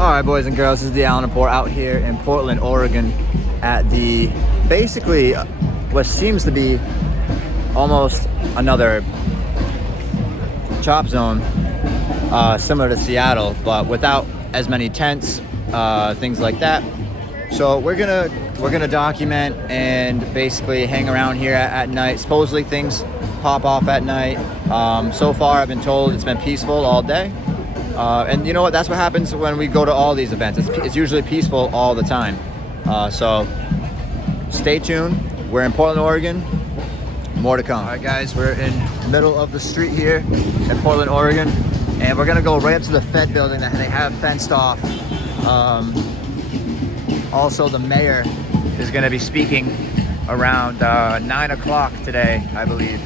Alright, boys and girls, this is the Alan Report out here in Portland, Oregon at the basically what seems to be almost another chop zone similar to Seattle, but without as many tents, things like that. So we're gonna document and basically hang around here at night. Supposedly things pop off at night. So far I've been told it's been peaceful all day. And you know what? That's what happens when we go to all these events. It's usually peaceful all the time. So stay tuned. We're in Portland, Oregon. More to come. All right, guys, we're in the middle of the street here in Portland, Oregon. And we're going to go right up to the Fed building that they have fenced off. Also, the mayor is going to be speaking around 9 o'clock today, I believe.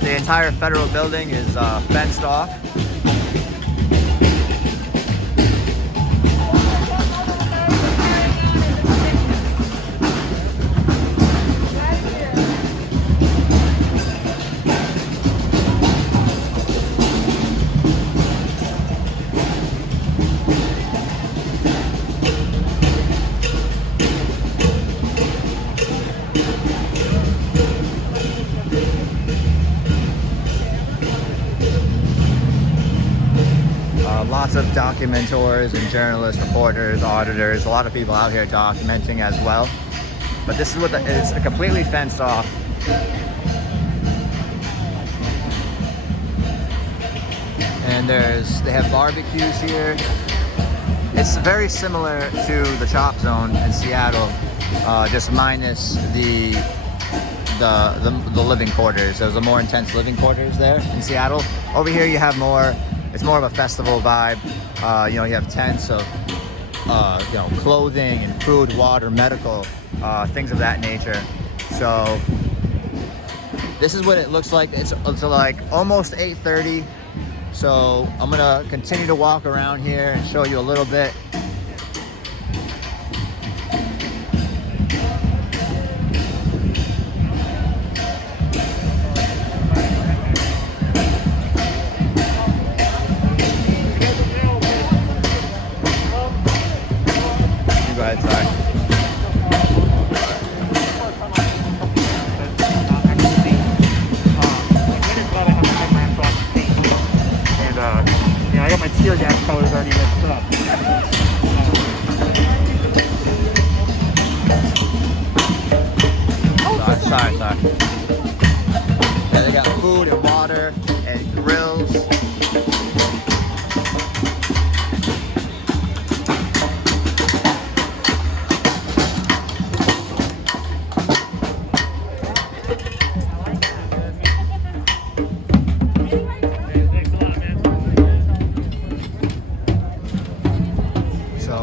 The entire federal building is fenced off. Lots of documentors and journalists, reporters, auditors, a lot of people out here documenting as well. But this is what it's completely fenced off. And they have barbecues here. It's very similar to the Chop Zone in Seattle, just minus the living quarters. There's a more intense living quarters there in Seattle. Over here you have more. It's more of a festival vibe. You have tents of clothing and food, water, medical, things of that nature. So this is what it looks like. It's like almost 8:30. So I'm gonna continue to walk around here and show you a little bit. I got my tear gas colors already mixed up. Sorry. Yeah, they got food and water and grills.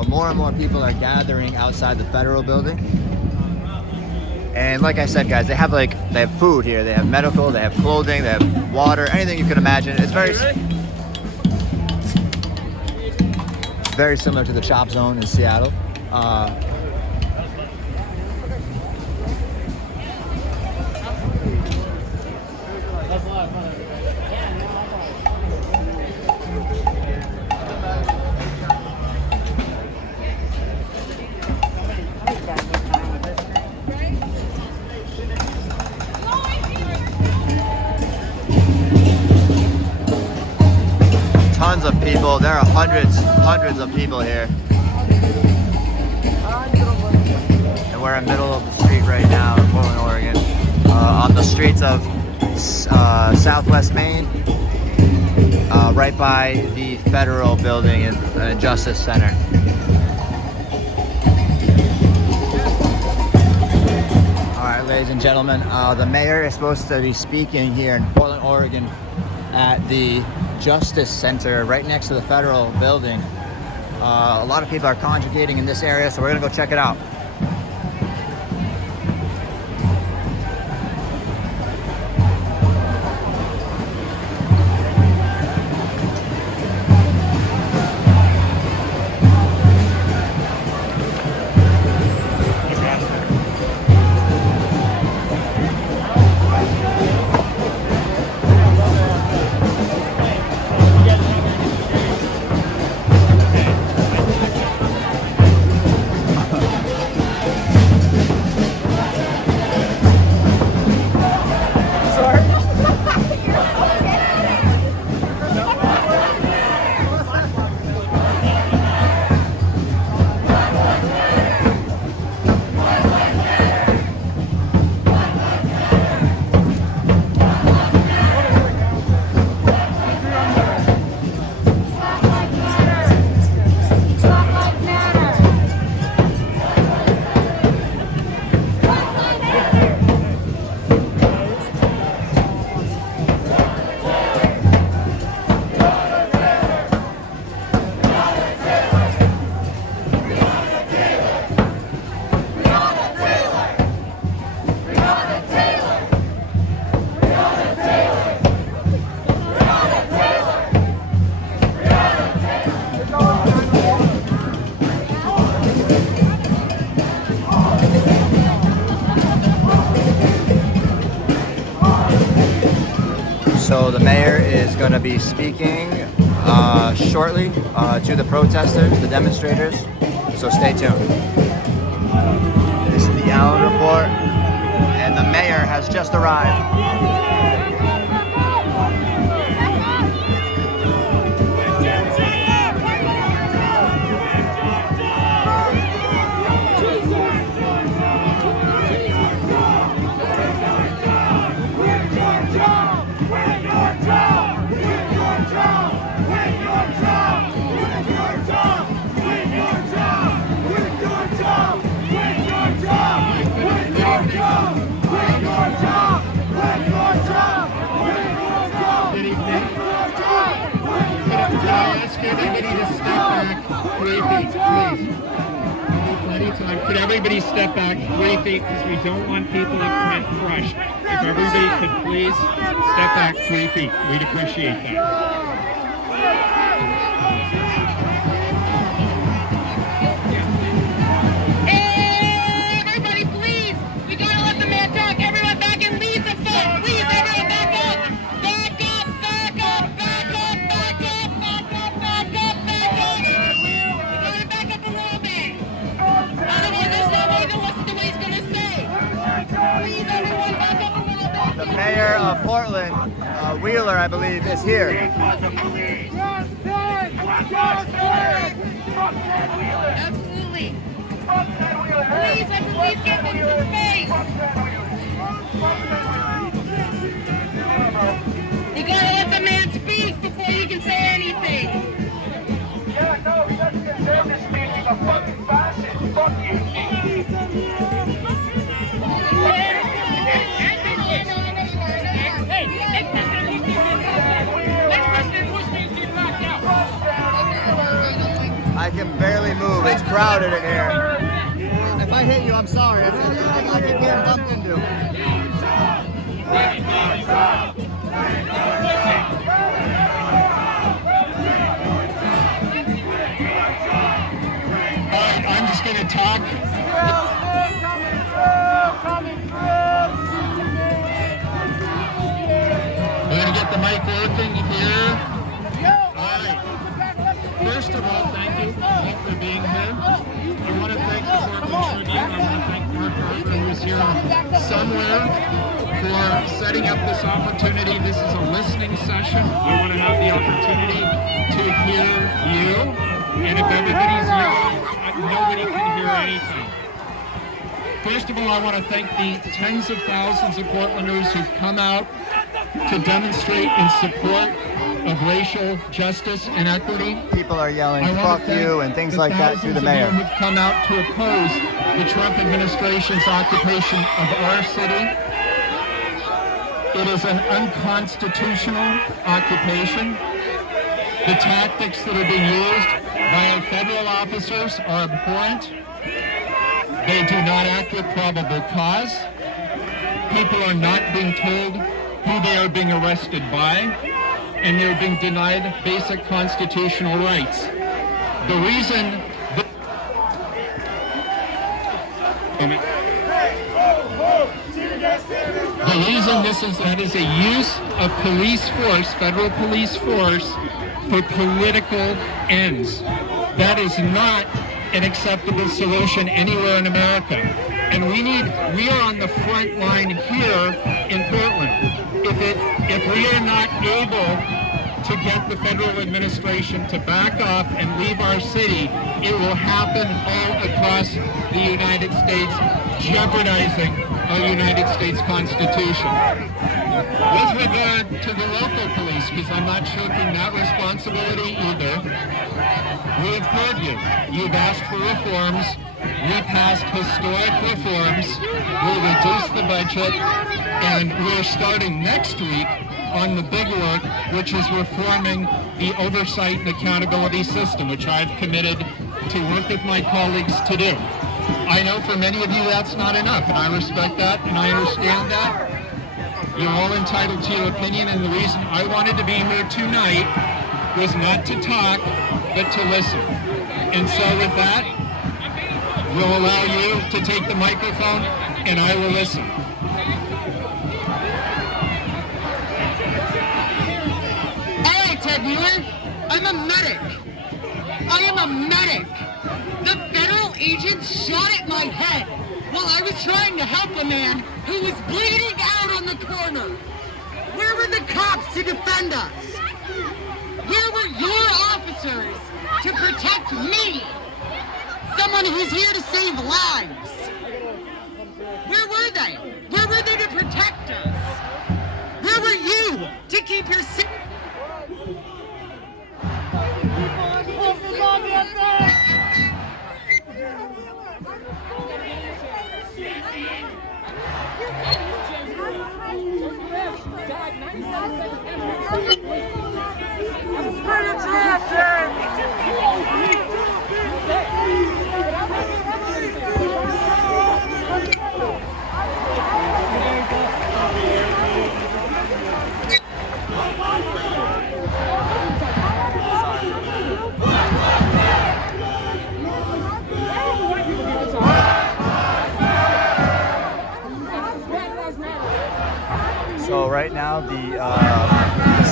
More and more people are gathering outside the federal building. And like I said, guys, they have food here. They have medical, they have clothing, they have water, anything you can imagine. It's very similar to the Chop Zone in Seattle. Tons of people. There are hundreds of people here. And we're in the middle of the street right now in Portland, Oregon. On the streets of Southwest Main, right by the federal building and Justice Center. Alright, ladies and gentlemen, the mayor is supposed to be speaking here in Portland, Oregon at the Justice Center right next to the federal building. A lot of people are congregating in this area, so we're gonna go check it out. So the mayor is going to be speaking shortly to the protesters, the demonstrators. So stay tuned. This is the Allen Report, and the mayor has just arrived. Could everybody step back 3 feet because we don't want people to get crushed. If everybody could please step back 3 feet, we'd appreciate that. The mayor of Portland, Wheeler, I believe, is here. Absolutely. Please, let's at least get them some space. You gotta let the man speak before you can say anything. Yeah, no, he doesn't deserve to speak. He's a fucking fascist. Fuck you. I can barely move. It's crowded in here. If I hit you, I'm sorry. I keep getting bumped into. Alright, I'm just going to talk. We're going to get the mic working here. Alright. First of all, thank you all for being here. I want to thank the Portland Tribune. I want to thank Mark Harper, who's here somewhere, for setting up this opportunity. This is a listening session. I want to have the opportunity to hear you. And if everybody's yelling, nobody can hear anything. First of all, I want to thank the tens of thousands of Portlanders who've come out to demonstrate in support of racial justice and equity. People are yelling, fuck you, and things like that to the mayor. Who've come out to oppose the Trump administration's occupation of our city. It is an unconstitutional occupation. The tactics that are being used by our federal officers are abhorrent. They do not act with probable cause. People are not being told who they are being arrested by, and they're being denied basic constitutional rights. The reason that is a use of police force, federal police force, for political ends. That is not an acceptable solution anywhere in America. And we are on the front line here in Portland. If we are not able to get the federal administration to back off and leave our city, it will happen all across the United States, jeopardizing our United States Constitution. With regard to the local police, because I'm not shirking that responsibility either, we've heard you. You've asked for reforms. We passed historic reforms. We'll reduce the budget, and we're starting next week on the big work, which is reforming the oversight and accountability system, which I've committed to work with my colleagues to do. I know for many of you that's not enough, and I respect that, and I understand that. You're all entitled to your opinion, and the reason I wanted to be here tonight was not to talk, but to listen. And so with that, we'll allow you to take the microphone, and I will listen. Wheeler, I'm a medic. I am a medic. The federal agents shot at my head while I was trying to help a man who was bleeding out on the corner. Where were the cops to defend us? Where were your officers to protect me? Someone who's here to save lives. Where were they? Where were they to protect us? Where were you to keep your So right now the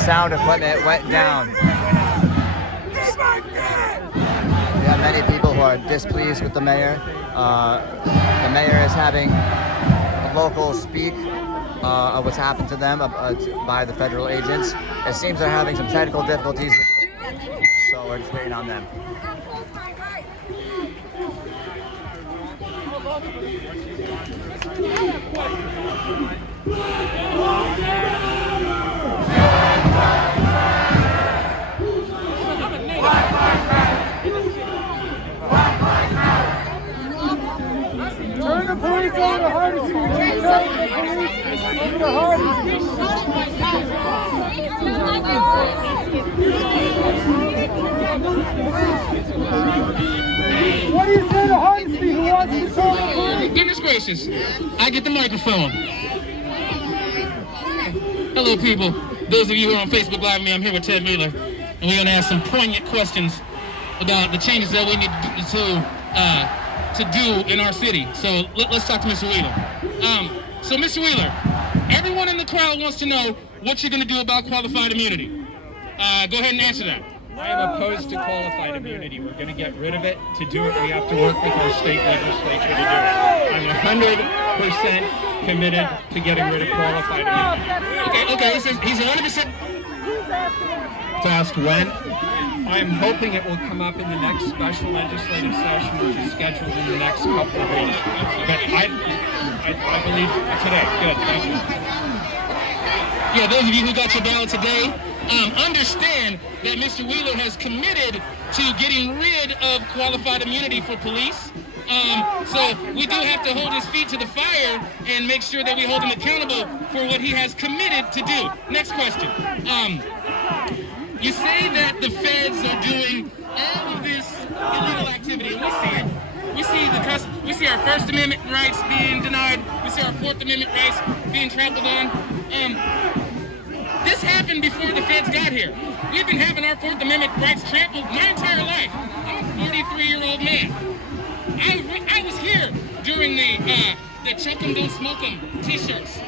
sound equipment went down. We have many people who are displeased with the mayor. The mayor is having locals speak of what's happened to them by the federal agents. It seems they're having some technical difficulties, so we're just waiting on them. Turn the police over to Hardesty. Turn the police over to Hardesty. What do you say to Hardesty who wants to control the police? Goodness gracious, I get the microphone. Hello, people. Those of you who are on Facebook Live with me, I'm here with Ted Wheeler, and we're going to ask some poignant questions about the changes that we need to do in our city. So let's talk to Mr. Wheeler. So Mr. Wheeler, everyone in the crowd wants to know what you're going to do about qualified immunity. Go ahead and answer that. I am opposed to qualified immunity. We're going to get rid of it. To do it, we have to work with our state legislature to do it. I'm 100% committed to getting rid of qualified immunity. Okay, he's 100%. To ask when? I'm hoping it will come up in the next special legislative session, which is scheduled in the next couple of weeks. But I believe today. Good, thank you. Yeah, those of you who got your ballot today, understand that Mr. Wheeler has committed to getting rid of qualified immunity for police. So we do have to hold his feet to the fire and make sure that we hold him accountable for what he has committed to do. Next question. You say that the feds are doing all of this illegal activity, and we see it. We see our First Amendment rights being denied. We see our Fourth Amendment rights being trampled on. This happened before the feds got here. We've been having our Fourth Amendment rights trampled my entire life. I'm a 43-year-old man. I was here during the Chuck 'em, don't smoke 'em t-shirts.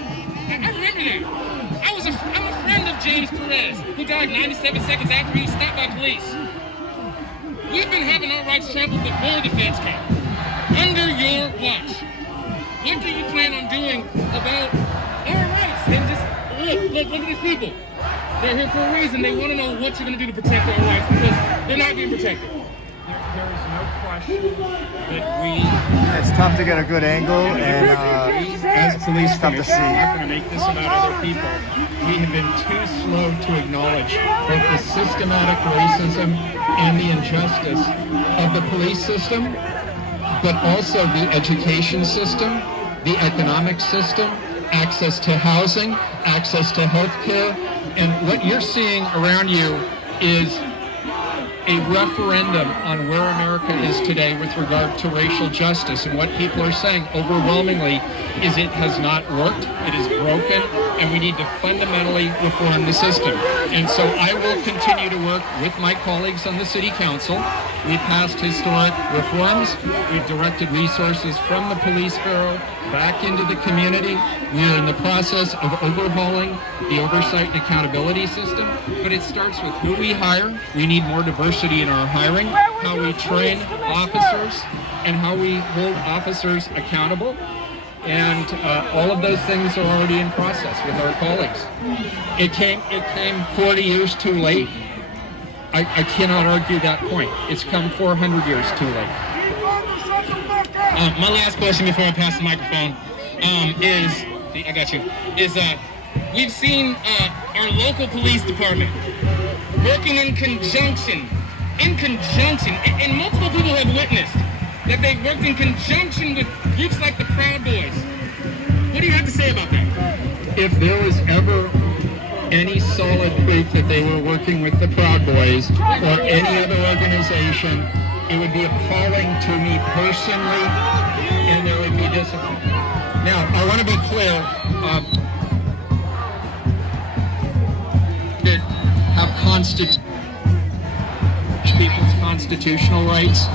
I remember that. I'm a friend of James Perez, who died 97 seconds after he was stopped by police. We've been having our rights trampled before the feds came. Under your watch, what do you plan on doing about our rights? And just look at these people. They're here for a reason. They want to know what you're going to do to protect our rights because they're not being protected. There is no question that It's tough to get a good angle, and as police it's tough to commissioners, see. I'm not going to make this about other people. We have been too slow to acknowledge both the systematic racism and the injustice of the police system, but also the education system, the economic system, access to housing, access to health care. And what you're seeing around you is a referendum on where America is today with regard to racial justice. And what people are saying overwhelmingly is it has not worked, it is broken, and we need to fundamentally reform the system. And so I will continue to work with my colleagues on the City Council. We passed historic reforms. We've directed resources from the Police Bureau back into the community. We are in the process of overhauling the oversight and accountability system, but it starts with who we hire. We need more diversity in our hiring, how we train officers, and how we hold officers accountable. And all of those things are already in process with our colleagues. It came 40 years too late. I cannot argue that point. It's come 400 years too late. My last question before I pass the microphone we've seen our local police department working in conjunction, and multiple people have witnessed that they've worked in conjunction with groups like the Proud Boys. What do you have to say about that? If there was ever any solid proof that they were working with the Proud Boys or any other organization, it would be appalling to me personally, and there would be discipline. Now, I want to be clear, that have people's constitutional rights,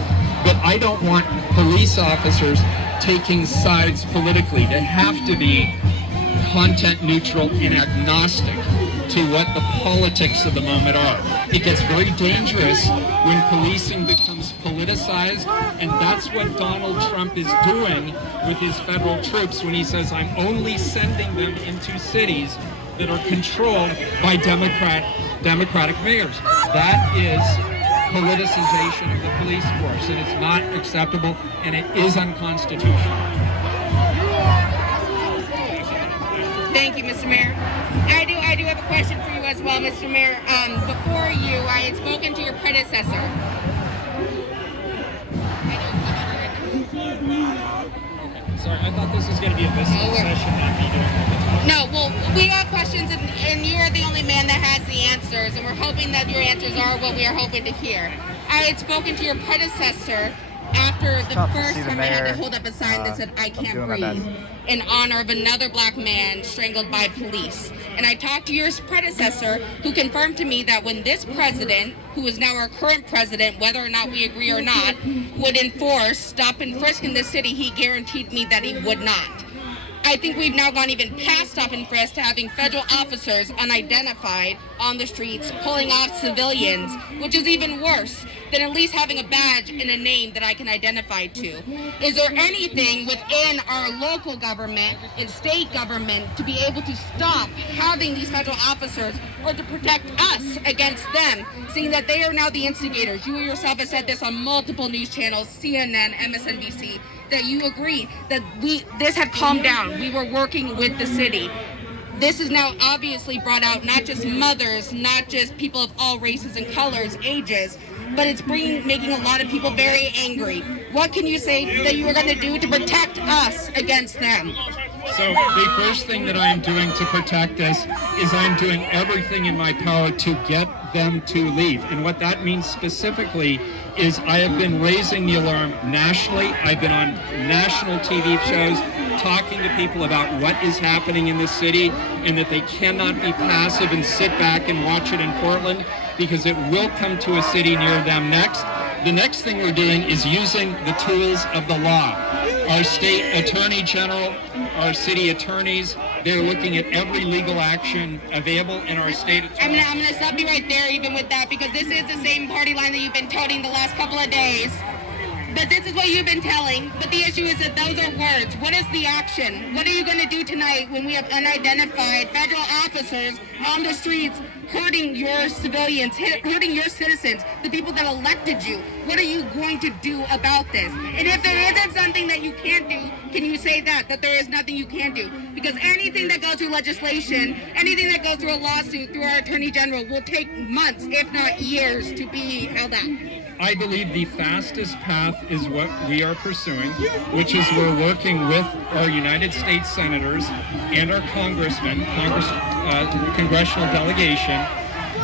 but I don't want police officers taking sides politically. They have to be content neutral and agnostic to what the politics of the moment are. It gets very dangerous when policing becomes politicized, and that's what Donald Trump is doing with his federal troops when he says, I'm only sending them into cities that are controlled by Democratic mayors. That is politicization of the police force, and it's not acceptable, and it is unconstitutional. Thank you, Mr. Mayor. I do have a question for you as well, Mr. Mayor. Before you, I had spoken to your predecessor. Sorry, I thought this was going to be a listening session, not me doing No, well, we got questions, and you are the only man that has the answers, and we're hoping that your answers are what we are hoping to hear. I had spoken to your predecessor after the first time I had to hold up a sign that said, I can't breathe, in honor of another black man strangled by police. And I talked to your predecessor, who confirmed to me that when this president, who is now our current president, whether or not we agree or not, would enforce stop and frisk in this city, he guaranteed me that he would not. I think we've now gone even past stop and frisk to having federal officers unidentified on the streets pulling off civilians, which is even worse than at least having a badge and a name that I can identify to. Is there anything within our local government and state government to be able to stop having these federal officers or to protect us against them, seeing that they are now the instigators? You yourself have said this on multiple news channels, CNN, MSNBC, that you agree that this had calmed down. We were working with the city. This is now obviously brought out not just mothers, not just people of all races and colors, ages, but it's making a lot of people very angry. What can you say that you are going to do to protect us against them? So the first thing that I am doing to protect us is I'm doing everything in my power to get them to leave. And what that means specifically is I have been raising the alarm nationally. I've been on national TV shows talking to people about what is happening in the city and that they cannot be passive and sit back and watch it in Portland, because it will come to a city near them next. The next thing we're doing is using the tools of the law. Our state attorney general, our city attorneys, they're looking at every legal action available in our state attorney. I'm going to stop you right there even with that, because this is the same party line that you've been toting the last couple of days. But this is what you've been telling. But the issue is that those are words. What is the action? What are you going to do tonight when we have unidentified federal officers on the streets hurting your civilians, hurting your citizens, the people that elected you? What are you going to do about this? And if there isn't something that you can't do, can you say that there is nothing you can do? Because anything that goes through legislation, anything that goes through a lawsuit through our Attorney General will take months, if not years, to be held out. I believe the fastest path is what we are pursuing, which is we're working with our United States senators and our congressmen, congressional delegation.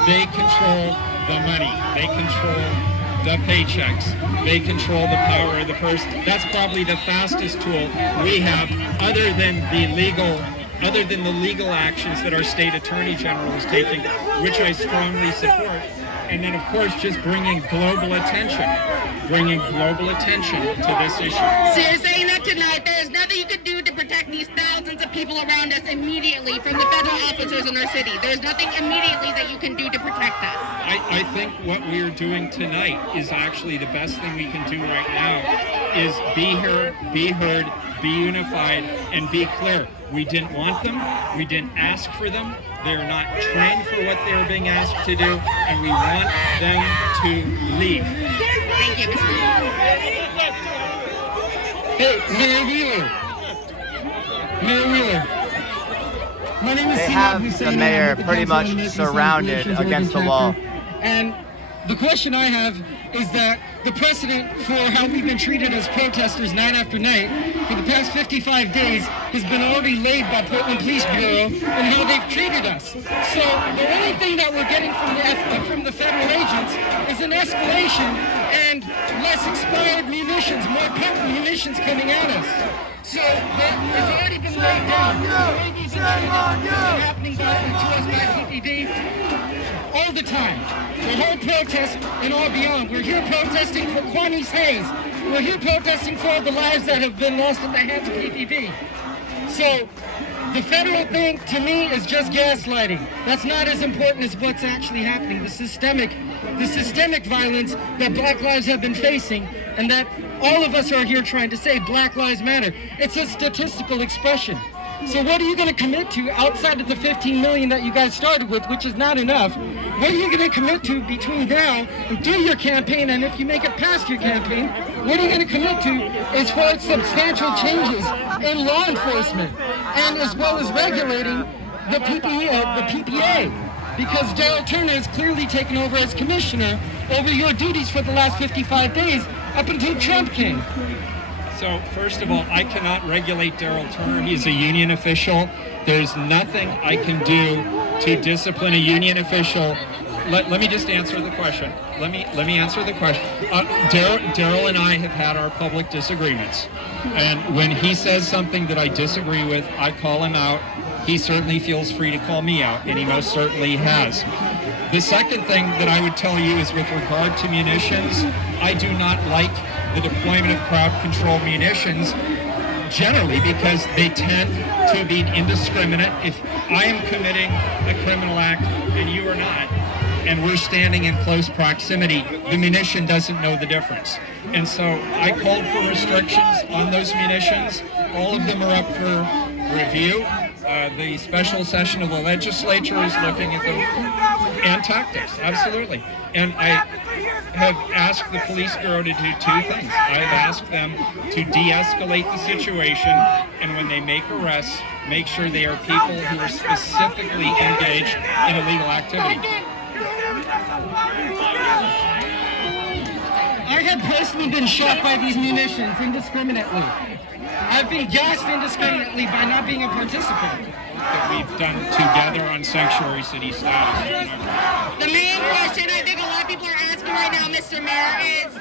They control the money. They control the paychecks. They control the power of the purse. That's probably the fastest tool we have, other than the legal actions that our state attorney general is taking, which I strongly support. And then, of course, just bringing global attention to this issue. So you're saying that tonight there's nothing you can do to protect these thousands of people around us immediately from the federal officers in our city? There's nothing immediately that you can do to protect us? I think what we're doing tonight is actually the best thing we can do right now is be here, be heard, be unified, and be clear. We didn't want them. We didn't ask for them. They're not trained for what they're being asked to do, and we want them to leave. Thank you, Mr. Hey, Mayor Wheeler. Mayor Wheeler. My name is They Sinan have Hussein. the mayor I'm with pretty much Council on surrounded Associations against the Oregon wall. chapter. And the question I have is that the precedent for how we've been treated as protesters night after night for the past 55 days has been already laid by Portland Police Bureau and how they've treated us. So the only thing that we're getting from the federal agents is an escalation and less expired munitions, more potent munitions coming at us. So it's already been laid down. It's happening to us by CPD all the time. The whole protest and all beyond. We're here protesting for Quanice Hayes. We're here protesting for the lives that have been lost at the hands of PPD. So the federal thing to me is just gaslighting. That's not as important as what's actually happening. The systemic violence that Black lives have been facing, and that all of us are here trying to say Black Lives Matter. It's a statistical expression. So what are you going to commit to outside of the 15 million that you guys started with, which is not enough? What are you going to commit to between now and through your campaign, and if you make it past your campaign, what are you going to commit to as far as substantial changes in law enforcement, and as well as regulating the PPA? Because Daryl Turner has clearly taken over as commissioner over your duties for the last 55 days up until Trump came. So, first of all, I cannot regulate Daryl Turner. He's a union official. There's nothing I can do to discipline a union official. Let me just answer the question. Let me answer the question. Daryl and I have had our public disagreements. And when he says something that I disagree with, I call him out. He certainly feels free to call me out, and he most certainly has. The second thing that I would tell you is with regard to munitions, I do not like the deployment of crowd-controlled munitions generally because they tend to be indiscriminate. If I am committing a criminal act and you are not, and we're standing in close proximity, the munition doesn't know the difference. And so I called for restrictions on those munitions. All of them are up for review. The special session of the legislature is looking at them, and tactics, absolutely. And I have asked the police bureau to do two things. I have asked them to de-escalate the situation, and when they make arrests, make sure they are people who are specifically engaged in illegal activity. I have personally been shot by these munitions indiscriminately. I've been gassed indiscriminately by not being a participant. That we've done together on sanctuary city status. The main question I think a lot of people are asking right now, Mr. Mayor, is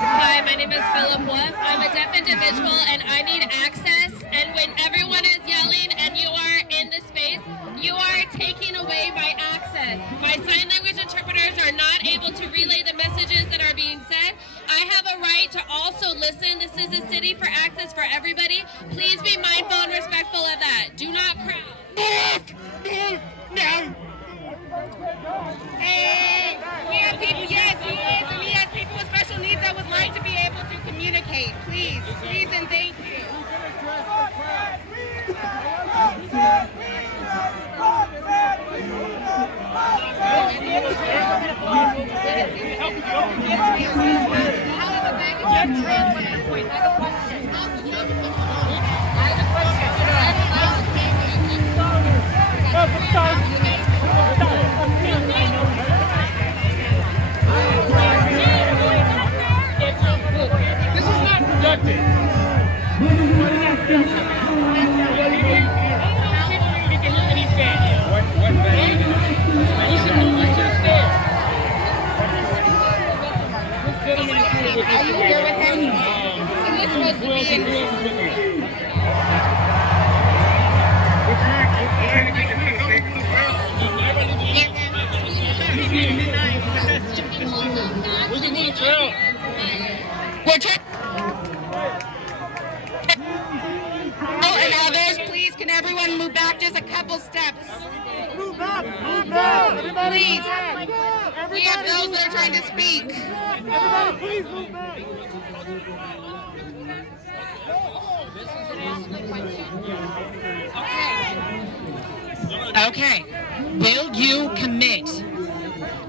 Hi, my name is Philip Wolf. I'm a deaf individual and I need access. And when everyone is yelling and you are in the space, you are taking away my access. My sign language interpreters are not able to relay the messages that are being said. I have a right to also listen. This is a city for access for everybody. Please be mindful and respectful of that. Do not crowd. No. hey, we have people, yes, he is, and he has people with special needs that would like to be able to communicate. Please and thank you. This is not We can move around. We're trying. Oh, and others, please, can everyone move back just a couple steps? Move back, everybody. Please. We have those that are trying to speak. Everybody, please move back. Okay. Will you commit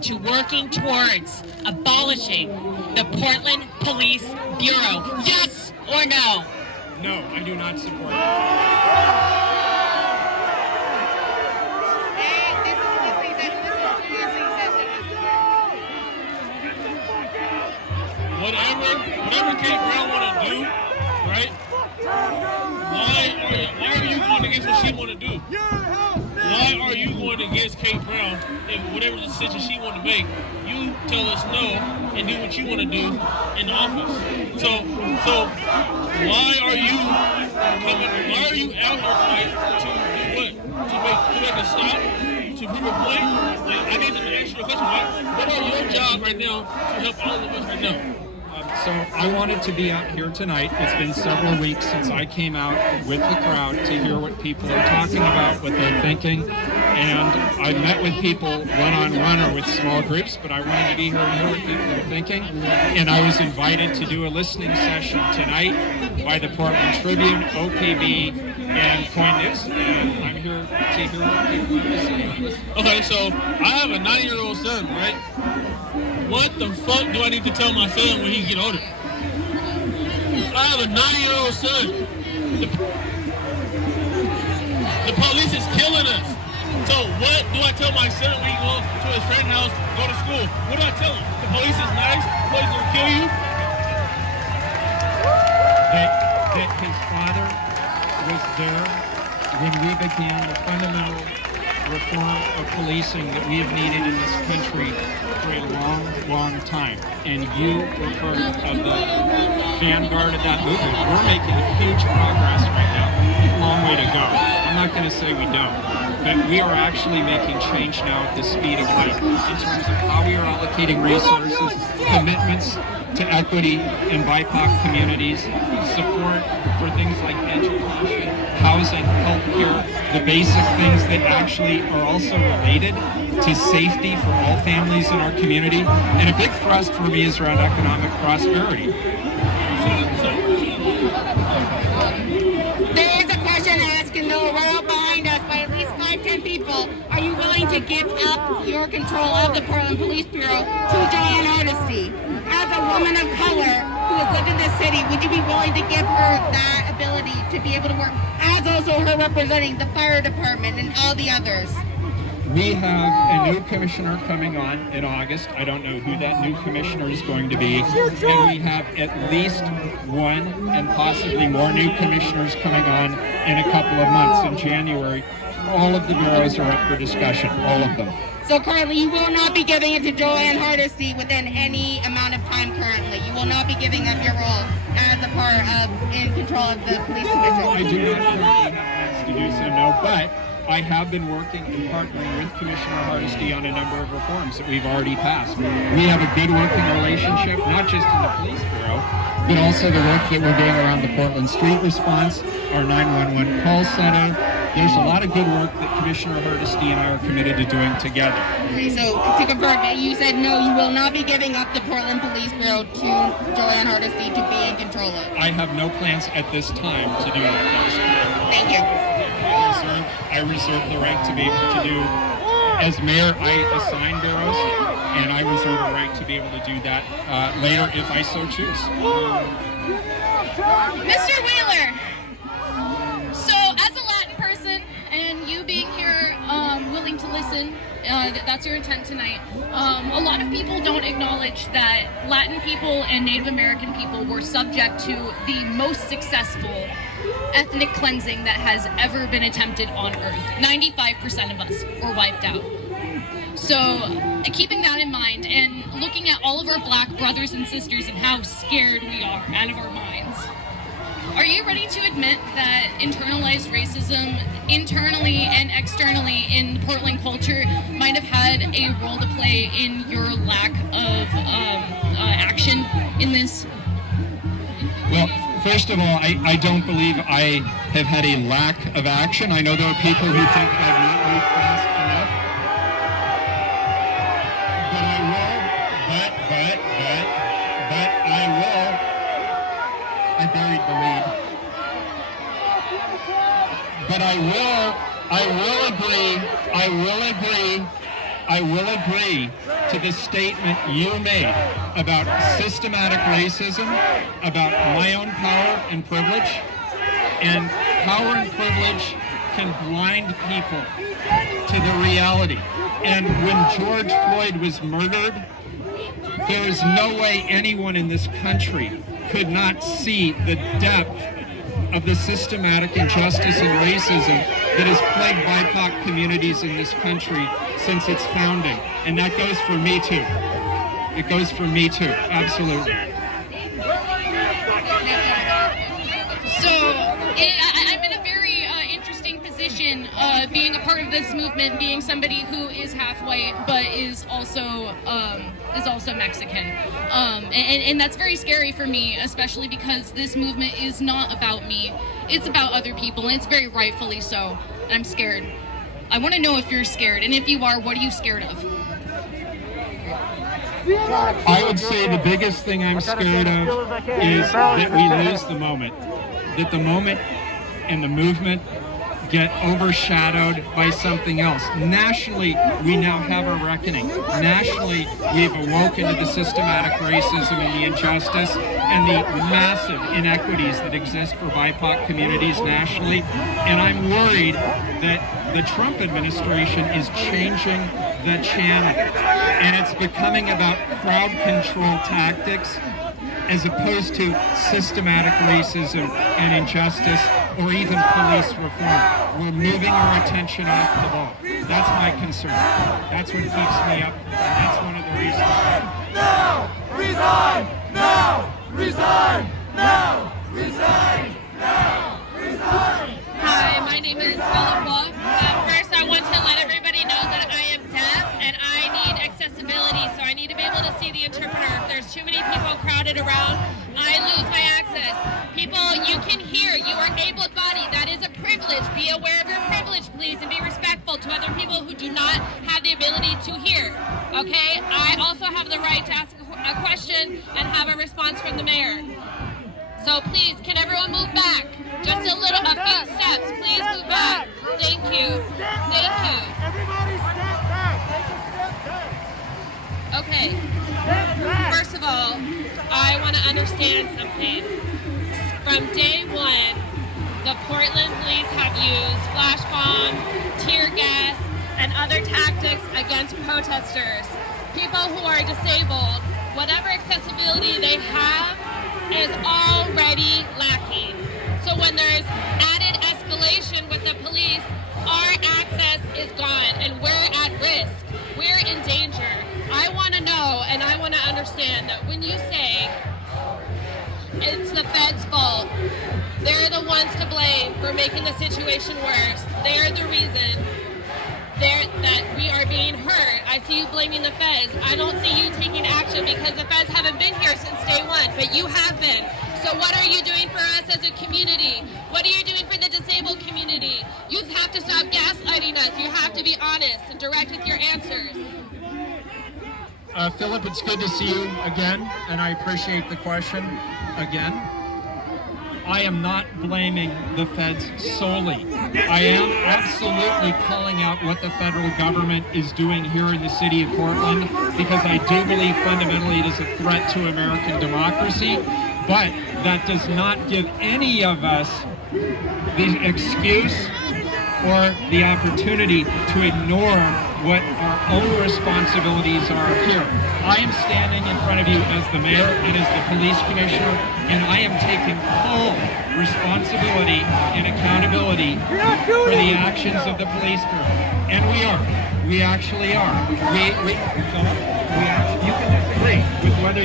to working towards abolishing the Portland Police Bureau? Yes or no? No, I do not support it. Hey, this is a listening session. This is a listening session. Whatever Kate Brown want to do, right? Why are you going against what she want to do? Why are you going against Kate Brown and whatever decision she want to make? You tell us no and do what you want to do in the office. So why are you coming? Why are you out here tonight to do what? To make a stop? To prove a point? Like, I need to ask you a question. What are your job right now to help all of us right now? So I wanted to be out here tonight. It's been several weeks since I came out with the crowd to hear what people are talking about, what they're thinking. And I met with people one-on-one or with small groups, but I wanted to be here and hear what people are thinking. And I was invited to do a listening session tonight by the Portland Tribune, OPB, and Coin News. And I'm here to hear what people have to say. Okay, so I have a 9-year-old son, right? What the fuck do I need to tell my son when he get older? I have a 9-year-old son. The police is killing us. So what do I tell my son when he goes to his friend's house, go to school? What do I tell him? The police is nice. The police will kill you. That his father was there when we began the fundamental reform of policing that we have needed in this country for a long, long time. And you were part of the vanguard of that movement. We're making huge progress right now. A long way to go. I'm not going to say we don't, but we are actually making change now at the speed of light in terms of how we are allocating resources, commitments to equity in BIPOC communities, support for things like education, housing, healthcare, the basic things that actually are also related to safety for all families in our community. And a big thrust for me is around economic prosperity. There is a question asking, though, we're all behind us by at least 5-10 people. Are you willing to give up your control of the Portland Police Bureau to Joanne Hardesty? As a woman of color who has lived in this city, would you be willing to give her that ability to be able to work, as also her representing the fire department and all the others? We have a new commissioner coming on in August. I don't know who that new commissioner is going to be. And we have at least one and possibly more new commissioners coming on in a couple of months in January. All of the bureaus are up for discussion, all of them. So currently you will not be giving it to Joanne Hardesty within any amount of time currently. You will not be giving up your role as a part of, in control of the police division. I do not currently have plans to do so, no, but I have been working and partnering with Commissioner Hardesty on a number of reforms that we've already passed. We have a good working relationship, not just in the police bureau, but also the work that we're doing around the Portland Street Response, our 911 call center. There's a lot of good work that Commissioner Hardesty and I are committed to doing together. Okay, so to confirm, you said no, you will not be giving up the Portland Police Bureau to Joanne Hardesty to be in control of. I have no plans at this time to do that. Thank you. I reserve the right to be able to do, as mayor, I assign bureaus, and I reserve the right to be able to do that later if I so choose. Mr. Wheeler, so as a Latin person and you being here willing to listen, that's your intent tonight. A lot of people don't acknowledge that Latin people and Native American people were subject to the most successful ethnic cleansing that has ever been attempted on Earth. 95% of us were wiped out. So keeping that in mind and looking at all of our black brothers and sisters and how scared we are out of our minds, are you ready to admit that internalized racism, internally and externally in Portland culture, might have had a role to play in your lack of action in this? Well, first of all, I don't believe I have had a lack of action. I know there are people who think I've not moved fast enough. But I will, but I will. I buried the lead. But I will agree to the statement you made about systematic racism, about my own power and privilege. And power and privilege can blind people to the reality. And when George Floyd was murdered, there is no way anyone in this country could not see the depth of the systematic injustice and racism that has plagued BIPOC communities in this country since its founding. And that goes for me too. It goes for me too, absolutely. So I'm in a very interesting position, being a part of this movement, being somebody who is half white but is also Mexican, and that's very scary for me, especially because this movement is not about me. It's about other people, and it's very rightfully so. I'm scared. I want to know if you're scared, and if you are, what are you scared of? I would say the biggest thing I'm scared of is that we lose the moment. That the moment and the movement get overshadowed by something else. Nationally, we now have a reckoning. Nationally, we've awoken to the systematic racism and the injustice and the massive inequities that exist for BIPOC communities nationally. And I'm worried that the Trump administration is changing the channel. And it's becoming about crowd control tactics as opposed to systematic racism and injustice, or even police reform. We're moving our attention off the ball. That's my concern. That's what keeps me up, and that's one of the reasons. Now! Resign! Now! Resign! Now! Resign! Now! Resign! Hi, my name is Philip Wolf. First, I want to let everybody know that I am deaf and I need accessibility, so I need to be able to see the interpreter. If there's too many people crowded around, I lose my access. People, you can hear. You are able-bodied. That is a privilege. Be aware of your privilege, please, and be respectful to other people who do not have the ability to hear. Okay? I also have the right to ask a question and have a response from the mayor. So please, can everyone move back? Just a few steps. Please move back. Thank you. Thank you. Everybody step back. Take a step back. Okay. Step back. First of all, I want to understand something. From day one, the Portland police have used flash bombs, tear gas, and other tactics against protesters. People who are disabled, whatever accessibility they have is already lacking. So when there's added escalation with the police, our access is gone and we're at risk. We're in danger. I want to know and I want to understand that when you say it's the Fed's fault, they're the ones to blame for making the situation worse. They're the reason that we are being hurt. I see you blaming the feds. I don't see you taking action because the feds haven't been here since day one, but you have been. So what are you doing for us as a community? What are you doing for the disabled community? You have to stop gaslighting us. You have to be honest and direct with your answers. Philip, it's good to see you again, and I appreciate the question again. I am not blaming the feds solely. I am absolutely calling out what the federal government is doing here in the city of Portland, because I do believe fundamentally it is a threat to American democracy, but that does not give any of us the excuse or the opportunity to ignore what our own responsibilities are here. I am standing in front of you as the mayor and as the police commissioner, and I am taking full responsibility and accountability for the actions of the police department. And we are. We actually are. You can disagree with what whether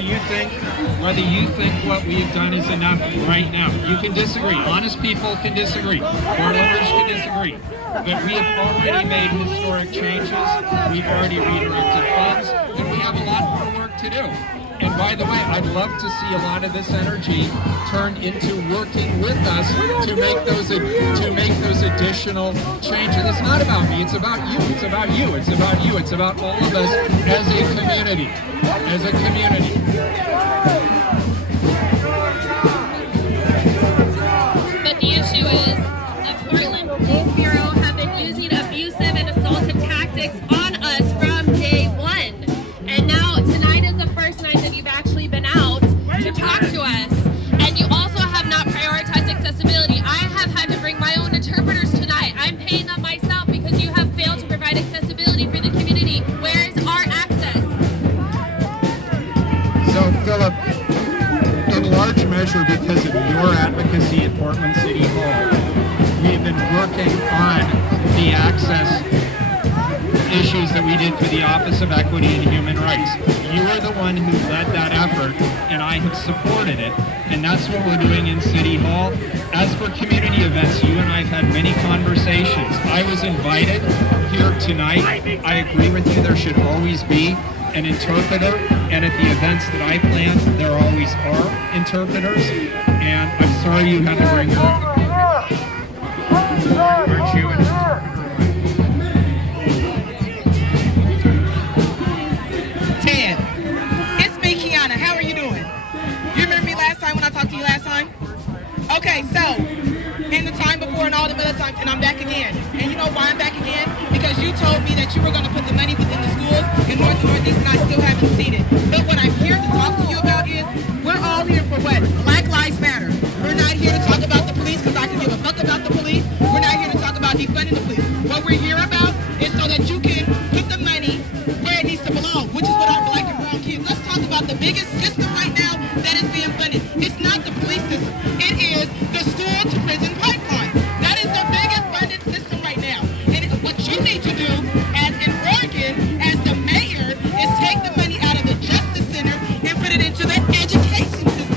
you think what we've done is enough right now. You can disagree. Honest people can disagree. Portlanders can disagree. But we have already made historic changes. We've already redirected funds, and we have a lot more work to do. And by the way, I'd love to see a lot of this energy turned into working with us to make those additional changes. It's not about me. It's about you. It's about you. It's about you. It's about all of us as a community. As a community. But the issue is the Portland Police Bureau have been using abusive and assaultive tactics on us from day one. And now tonight is the first night that you've actually been out to talk to us. And you also have not prioritized accessibility. I have had to bring my own interpreters tonight. I'm paying them myself because you have failed to provide accessibility for the community. Where is our access? So, Philip, in large measure because of your advocacy at Portland City Hall, we've been working on the access issues that we did for the Office of Equity and Human Rights. You are the one who led that effort, and I have supported it, and that's what we're doing in City Hall. As for community events, you and I have had many conversations. I was invited here tonight. I agree with you, there should always be an interpreter, and at the events that I plan, there always are interpreters, and I'm sorry you had to bring her. Aren't you an interpreter? Ted, it's me, Kiana. How are you doing? You remember me last time when I talked to you last time? Okay, so, in the time before and all the other times, and I'm back again. And you know why I'm back again? Because you told me that you were going to put the money within the schools in North and Northeast, and I still haven't seen it. But what I'm here to talk to you about is, we're all here for what? Black Lives Matter. We're not here to talk about the police because I can give a fuck about the police. We're not here to talk about defunding the police. What we're here about is so that you can put the money where it needs to belong, which is with our black and brown kids. Let's talk about the biggest system right now that is being funded. It's not the police system. It is the school to prison pipeline. That is the biggest funded system right now. And what you need to do as in Oregon, as the mayor, is take the money out of the Justice Center and put it into the education system.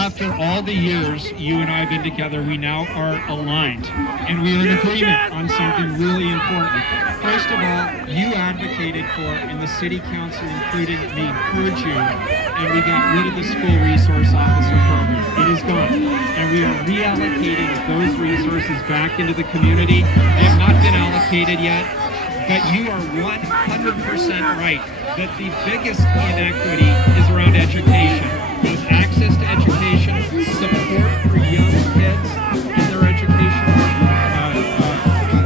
After all the years you and I have been together, we now are aligned, and we are in agreement on something really important. First of all, you advocated for, and the city council, including me, heard you, and we got rid of the school resource officer program. It is gone, and we are reallocating those resources back into the community. They have not been allocated yet, but you are 100% right that the biggest inequity is around education. Both access to education, support for young kids in their educational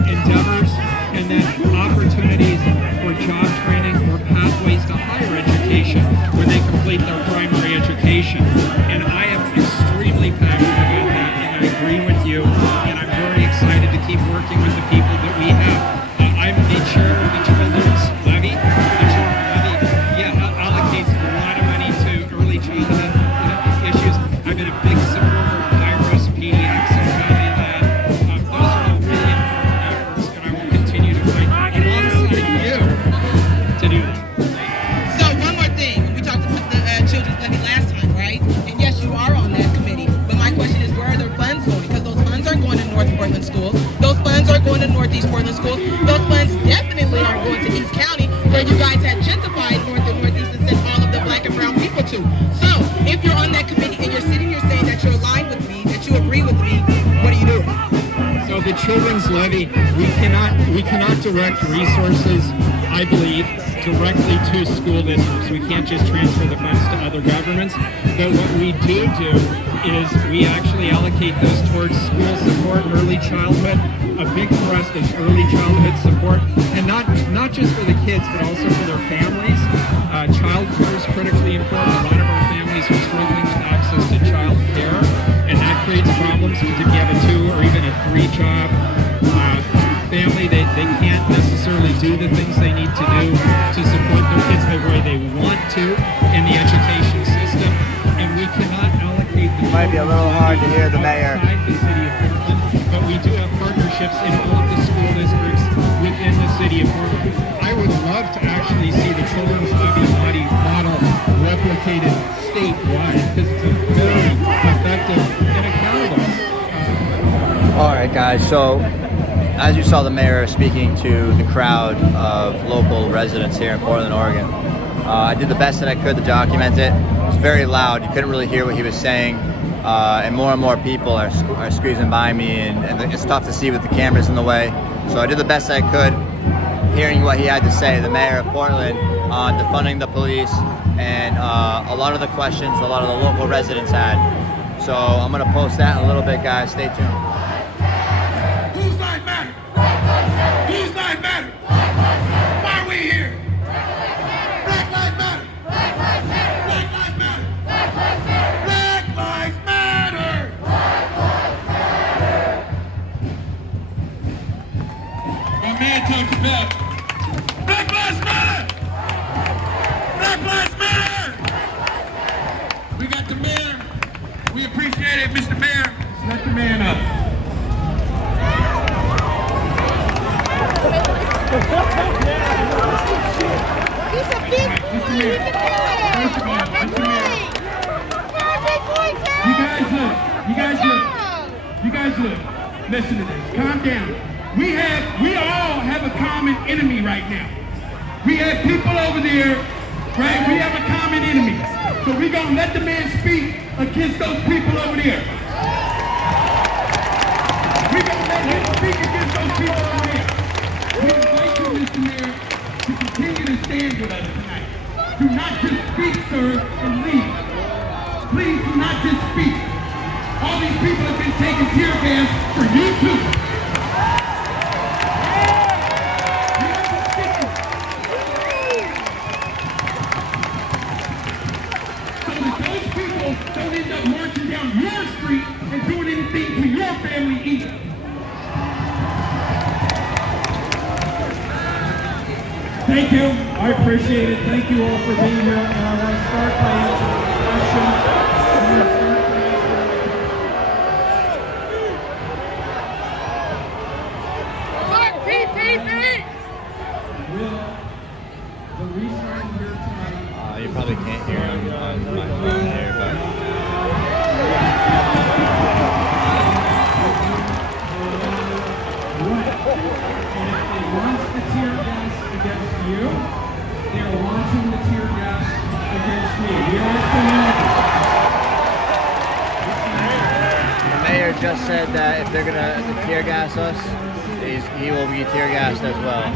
endeavors, and then opportunities for job training or pathways to higher education where they complete their primary education. And I am extremely passionate about that, and I agree with you, and I'm very excited to keep working with the people that we have. I'm the chair of the Children's Levy. The Children's Levy, allocates a lot of money to early childhood issues. I've been a big supporter of Kairos, PDX, and Family Lab. Those are all really important efforts, and I will continue to fight alongside you to do that. So one more thing, we talked about the Children's Levy last time, right? And yes, you are on that committee. But my question is, where are their funds going? Because those funds are going to North Portland schools. Those funds are going to Northeast Portland schools. Those funds definitely are going to East County, where you guys had gentrified North and Northeast and sent all of the black and brown people to. So if you're on that committee and you're sitting here saying that you're aligned with me, that you agree with me, what are you doing? So the Children's Levy, we cannot direct resources, I believe, directly to school districts. We can't just transfer the funds to other governments. But what we do is we actually allocate those towards school support, early early childhood. A big thrust is early childhood support, and not just for the kids, but also for their families. Child care is critically important. A lot of our families are struggling with access to child care, and that creates problems because if you have a 2 or even a 3 job family, they can't necessarily do the things they need to do to support their kids the way they want to in the education system, and we cannot allocate the Might be a little hard to hear the mayor. outside the city of Portland, but we do have partnerships in all of the school districts within the city of Portland. I would love to actually see the children's Levy body model replicated statewide because it's a very effective and accountable. All right, guys. So, as you saw the mayor speaking to the crowd of local residents here in Portland, Oregon, I did the best that I could to document it. It was very loud. You couldn't really hear what he was saying. And more people are squeezing by me, and it's tough to see with the cameras in the way. So I did the best I could, hearing what he had to say, the mayor of Portland, on defunding the police, and a lot of the questions a lot of the local residents had. So I'm gonna post that in a little bit, guys. Stay tuned. Whose life matter? Whose life matter? Why are we here? Black lives matter. Black lives matter. Black lives matter. Black lives matter. My man talked about Black lives matter. Black lives matter. We got the mayor. We appreciate it, Mr. Mayor. Let the man up. He's a big boy. He can do it. First of all, Mr. Mayor, you guys look. Listen to this. Calm down. We all have a common enemy right now. We have people over there, right? We have a common enemy. So we're gonna let the man speak against those people over there. We're gonna let him speak against those people over there. We invite you, Mr. Mayor, to continue to stand with us tonight. Do not just speak, sir, and leave. Please do not just speak. All these people have been taking tear gas for you too. So that those people don't end up marching down your street and doing anything to your family either. Thank you. I appreciate it. Thank you all for being here. And I want to start by answering the question. Fuck PPP! Will, the reason I'm here tonight. You probably can't hear him on my phone here, but And if they launch the tear gas against you, they're launching the tear gas against me. We are community. the mayor just said that if they're gonna tear gas us, he will be tear gassed as well.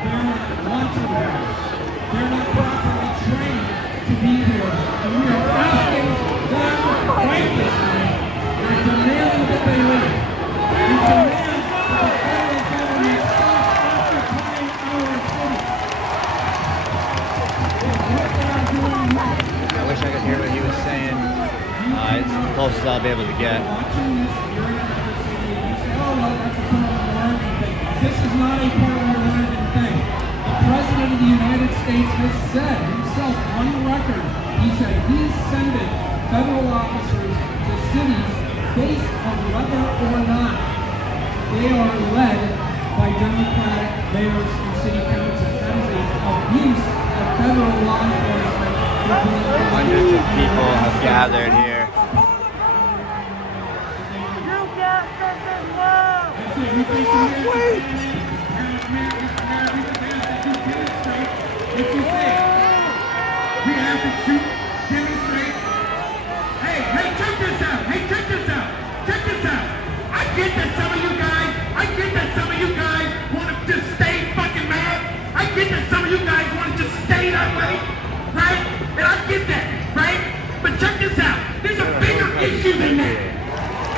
They're not wanting that. They're not properly trained to be here. And we are asking them righteously and demanding that they leave. We demand that the federal government stop occupying our city. It's what they're doing now. I wish I could hear what he was saying. It's the closest I'll be able to get. Watching this here in the city, you say, oh, well, that's a Portland, Oregon thing. This is not a Portland, Oregon thing. The President of the United States has said himself on record, he said he's sending federal officers to cities based on whether or not they are led by Democratic mayors and city councils. That is an abuse of federal law enforcement. Hundreds of people have gathered here. We have to demonstrate. Hey, check this out. Check this out. I get that some of you guys want to just stay fucking mad. I get that some of you guys want to just stay that way, right? And I get that, right? But check this out. There's a bigger issue than that.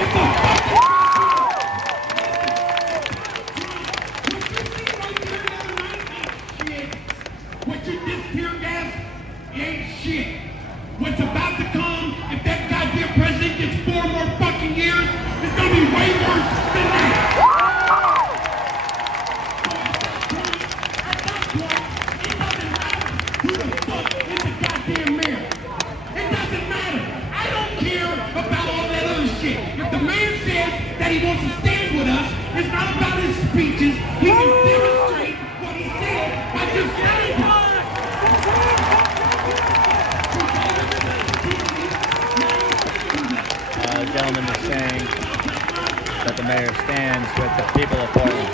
It's a fucking he wants to stand with us. It's not about his speeches. He can demonstrate what he said by just saying The gentleman is saying that the mayor stands with the people of Portland.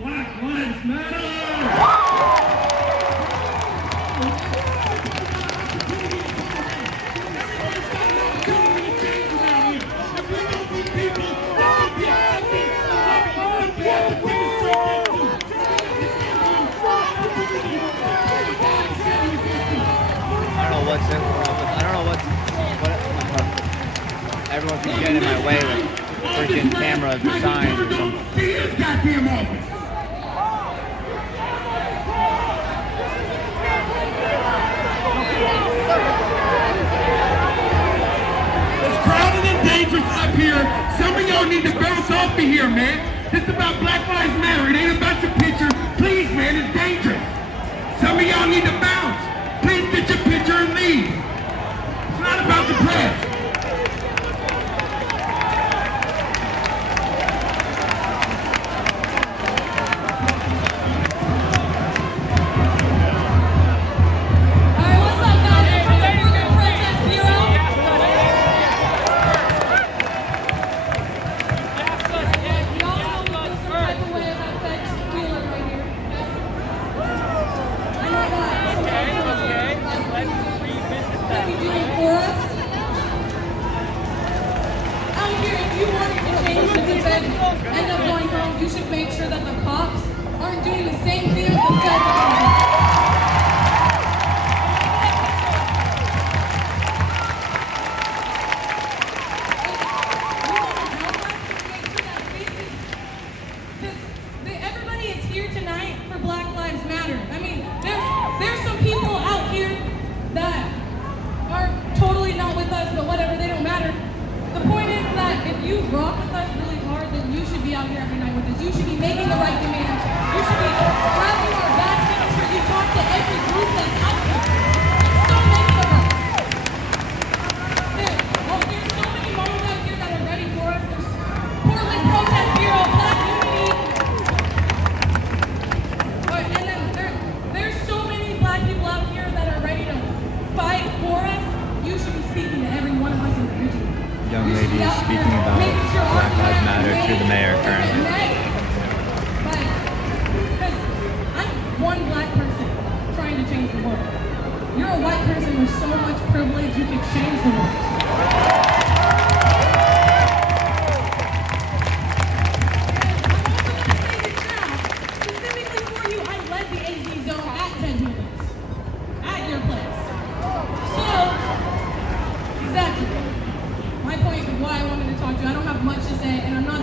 Black Lives Matter! I don't know what everyone keeps getting in my way with freaking cameras or signs or something. See his goddamn office! It's crowded and dangerous up here. Some of y'all need to bounce off of here, man. This is about Black Lives Matter. It ain't about your picture. Please, man, it's dangerous. Some of y'all need to bounce. Please get your picture and leave. It's not about the press. End up going home, you should make sure that the cops aren't doing the same thing themselves. Everybody is here tonight for Black Lives Matter. I mean, there's some people out here that are totally not with us, but whatever, they don't matter. The point is that if you rock with us really hard, then you should be out here every night with us. You should be making the right demands. You should be grabbing our backs, making sure you talk to every group that's out there. There's so many of us. There's so many moms out here that are ready for us. There's Portland Protest Bureau, Black Unity. And then there's so many Black people out here that are ready to fight for us. You should be speaking to every one of us individually. Young lady is speaking about Black Lives Matter to the mayor currently. Because I'm one Black person trying to change the world. You're a white person with so much privilege, you can change the world. Specifically for you, I led the AZ zone at Ted Nugent's, at your place. So, exactly. My point of why I wanted to talk to you, I don't have much to say, and I'm not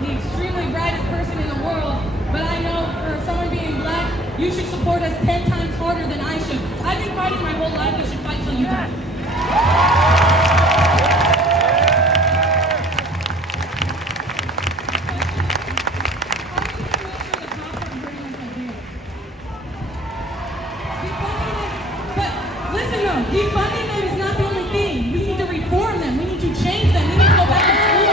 the extremely brightest person in the world, but I know for someone being Black, you should support us 10 times harder than I should. I've been fighting my whole life, you should fight till you die. But listen though, defunding them is not the only thing. We need to reform them. We need to change them. We need to go back to school.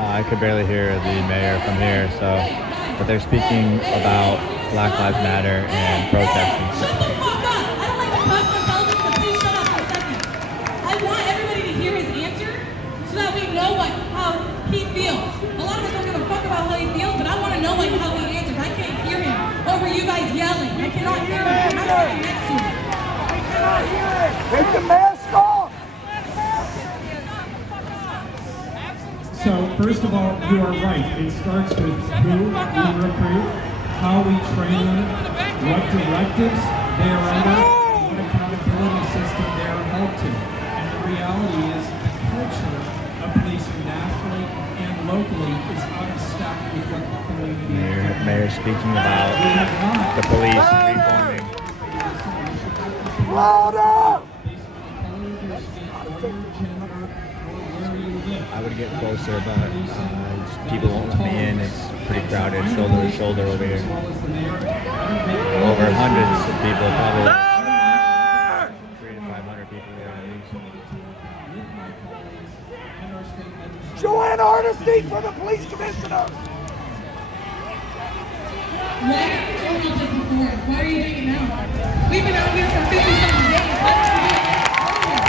I could barely hear the mayor from here, but they're speaking about Black Lives Matter and protesting. Shut the fuck up! I don't like to cuss on television, but please shut up for a second. I want everybody to hear his answer so that we know how he feels. A lot of us don't give a fuck about how he feels, but I want to know how he answers. I can't hear him over you guys yelling. I cannot hear him. I'm sitting next to him. I cannot hear it. Take the mask off! So, first of all, you are right. It starts with who we recruit, how we train them, what directives they are under, what accountability system they are held to. And the reality is the culture of policing nationally and locally is out of step with what the community is. Mayor speaking about the police reforming. I would get closer, but people won't let me in. It's pretty crowded, shoulder to shoulder over here. Over hundreds of people, probably 300 to 500 people here at least. Joanne Hardesty for the police commissioner. Why haven't you told us this before? Why are you doing it now? We've been out here for 50-something days. Why don't you do it earlier?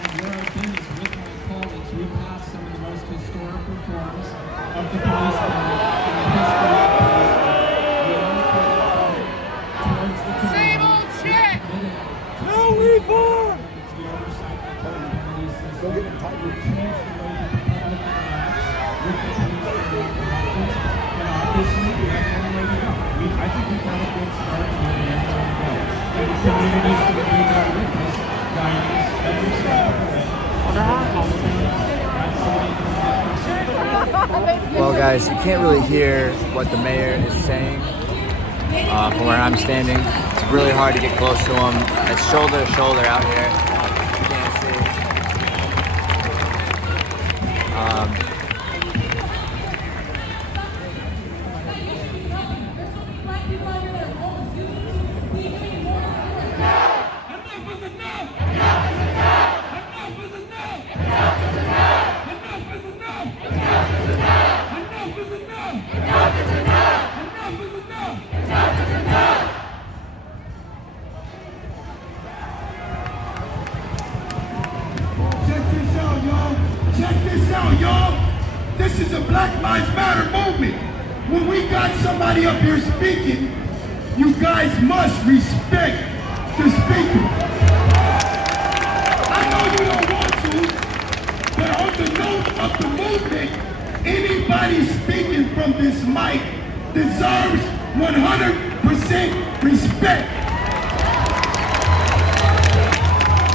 And where I've been is with my colleagues. We passed some of the most historic reforms of the police department in the history of the police department. We allocated towards the community. Same old shit. No reform. It's the oversight of the police system. We changed the way the public interacts with the police department. And obviously, we have one way to go. I think we've had a good start and we have one way to go. And the community's going to be there with us, guiding us every step of the way. That's the way to Well, guys, you can't really hear what the mayor is saying from where I'm standing. It's really hard to get close to him. It's shoulder to shoulder out here. You can't see. Check this out, y'all. This is a Black Lives Matter movement. When we got somebody up here speaking, you guys must respect the speaker. I know you don't want to, but on the note of the movement, anybody speaking from this mic deserves 100% respect.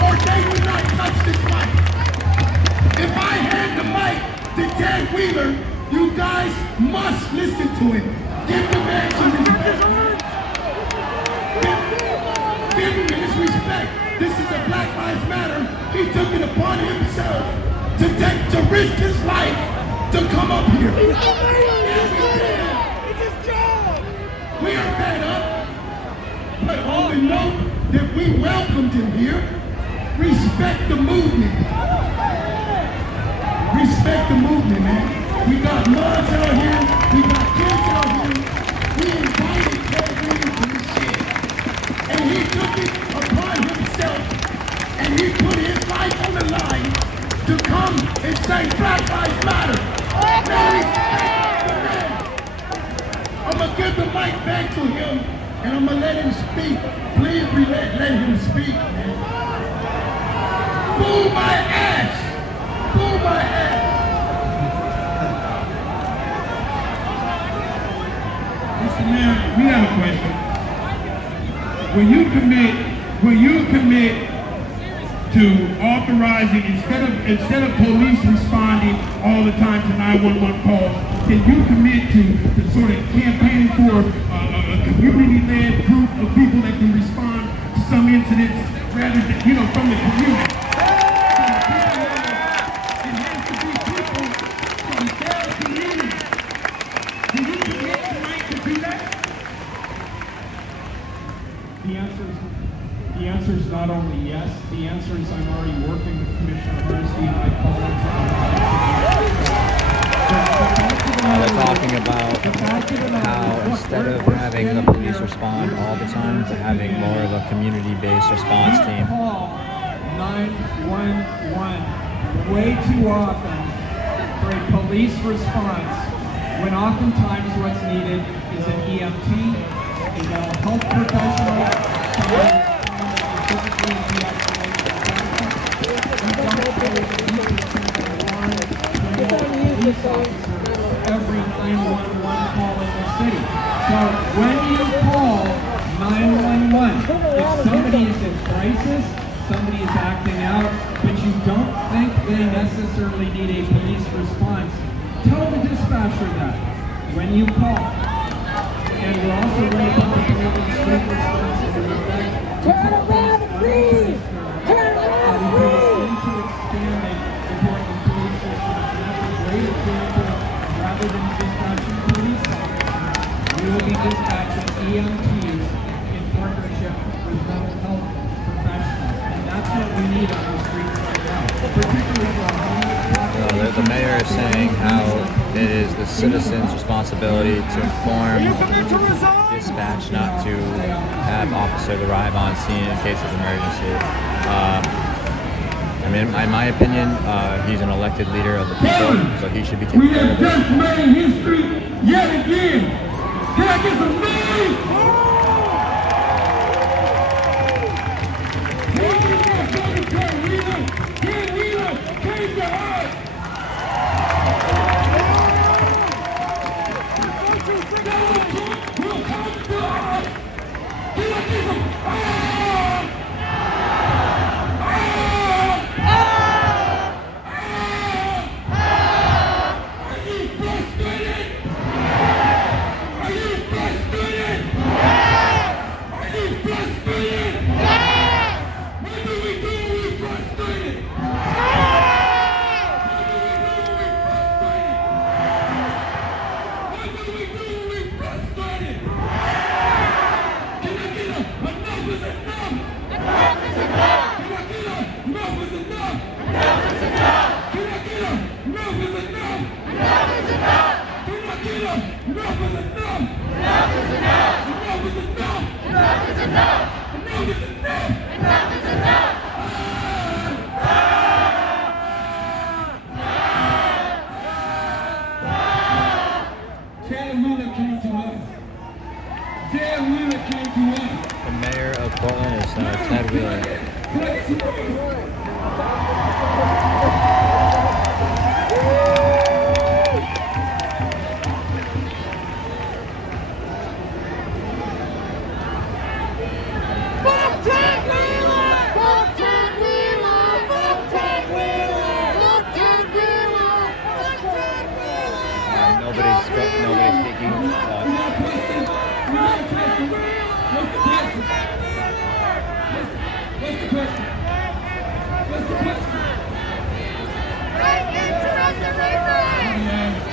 Or they would not touch this mic. If I hand the mic to Ted Wheeler, you guys must listen to him. Give the man some respect. Give him his respect. This is a Black Lives Matter. He took it upon himself to risk his life to come up here. It's his job. We are fed up, but on the note that we welcomed him here, respect the movement. Respect the movement, man. We got moms out here. We got kids out here. We invited Ted Wheeler to this shit. And he took it upon himself. And he put his life on the line to come and say Black Lives Matter. Now respect the man. I'm going to give the mic back to him. And I'm going to let him speak. Please let him speak, man. Boo my ass. Boo my ass. Mr. Mayor, we have a question. When you commit to authorizing, instead of police responding all the time to 911 calls, can you commit to sort of campaigning for a community-led group of people that can respond to some incidents rather than, from the community? The answer is not only yes, the answer is I'm already working with Commissioner Hardesty and my colleagues on They're talking about how instead of having the police respond all the time, to having more of a community-based response team. Call 911 way too often for a police response when oftentimes what's needed is an EMT, a mental health professional, someone physically de-escalate the problem. We don't pay police officers every 911 call in the city. So when you call 911, if somebody is in crisis, somebody is acting out, but you don't think they necessarily need a police response, tell the dispatcher that when you call. And we're also ready to implement street responses in effect to around, please! Turn around, please! To expanding the Portland police system. And that's a great example. Rather than dispatching police officers, we will be dispatching EMTs in partnership with mental health professionals. And that's what we need on the streets right now, particularly for our homeless population. The mayor is saying how it is the citizens' responsibility to inform dispatch, not to have officers arrive on scene in case of emergency. I mean, in my opinion, he's an elected leader of the people, so he should be taking care of it. We have just made history yet again. Can I get some noise? Came to us. The mayor of Portland is Ted Wheeler. Nobody's speaking.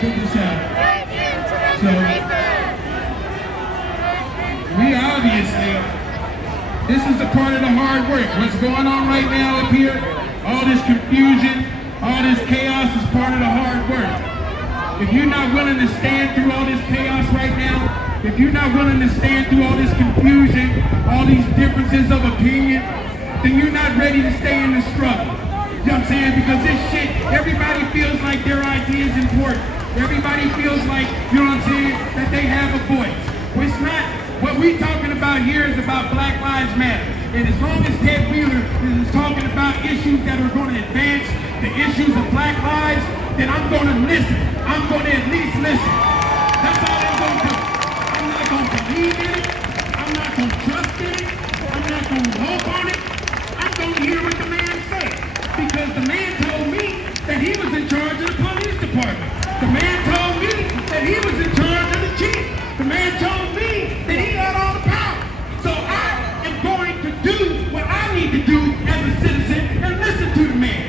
Check this out. So, we obviously, this is a part of the hard work. What's going on right now up here, all this confusion, all this chaos is part of the hard work. If you're not willing to stand through all this chaos right now, if you're not willing to stand through all this confusion, all these differences of opinion, then you're not ready to stay in the struggle. You know what I'm saying? Because this shit, everybody feels like their idea is important. Everybody feels like, you know what I'm saying, that they have a voice. Well, it's not. What we're talking about here is about Black Lives Matter. And as long as Ted Wheeler is talking about issues that are going to advance the issues of Black lives, then I'm going to listen. I'm going to at least listen. That's all I'm going to do. I'm not going to believe in it. I'm not going to trust in it. I'm not going to hope on it. I'm going to hear what the man says. Because the man told me that he was in charge of the police department. The man told me that he was in charge of the chief. The man told me that he had all the power. So I am going to do what I need to do as a citizen and listen to the man.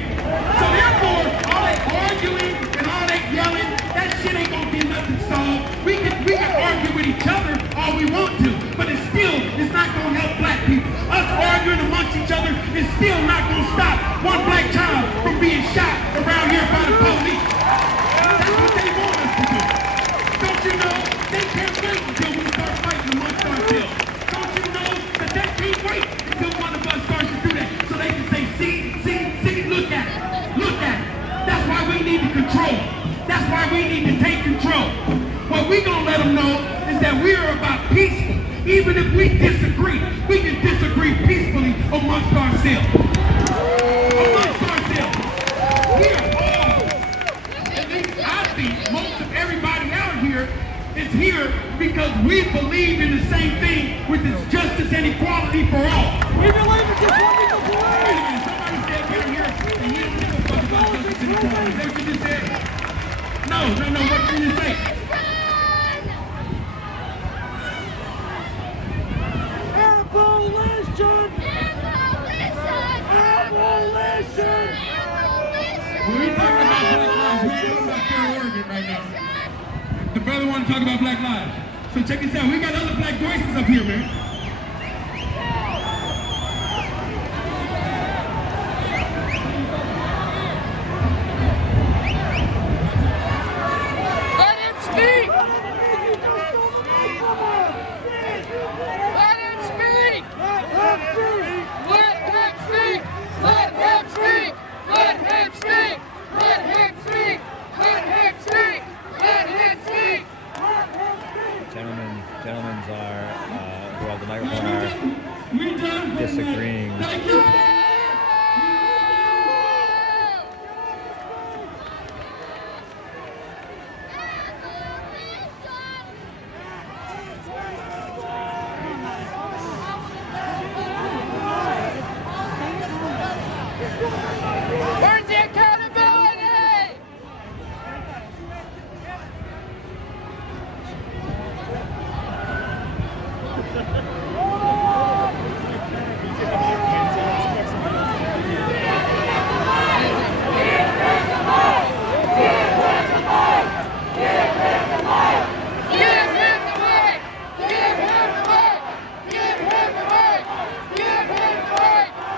So therefore, all that arguing and all that yelling, that shit ain't gonna get nothing solved. We can argue with each other all we want to, but it's not gonna help black people. Us arguing amongst each other is still not gonna stop one black child from being shot around here by the police. That's what they want us to do. Don't you know they can't wait until we start fighting amongst ourselves? Don't you know that they can't wait until one of us starts to do that so they can say, see, look at it. That's why we need to control. That's why we need to take control. What we gonna let them know is that we are about peaceful. Even if we disagree, we can disagree peacefully amongst ourselves. We are all, at least I think, most of everybody out here is here because we believe in the same thing, which is justice and equality for all. We believe in just what we believe. Wait a minute, somebody said down here that he doesn't give a fuck about justice and equality. Is that what you just said? No, what did you say? Abolition! Abolition! We're talking about Black Lives. We're talking about Fair Oregon right now. The brother want to talk about Black Lives. So check this out. We got other black voices up here, man. Let him speak! Let him speak! Let him speak! Let him speak! Let him speak! Let him speak! Let him speak! Let him speak! Let him speak! Gentlemen are who have the microphone are disagreeing. Where's the accountability? Give him the mic! Give him the mic! Give him the mic! Give him the mic!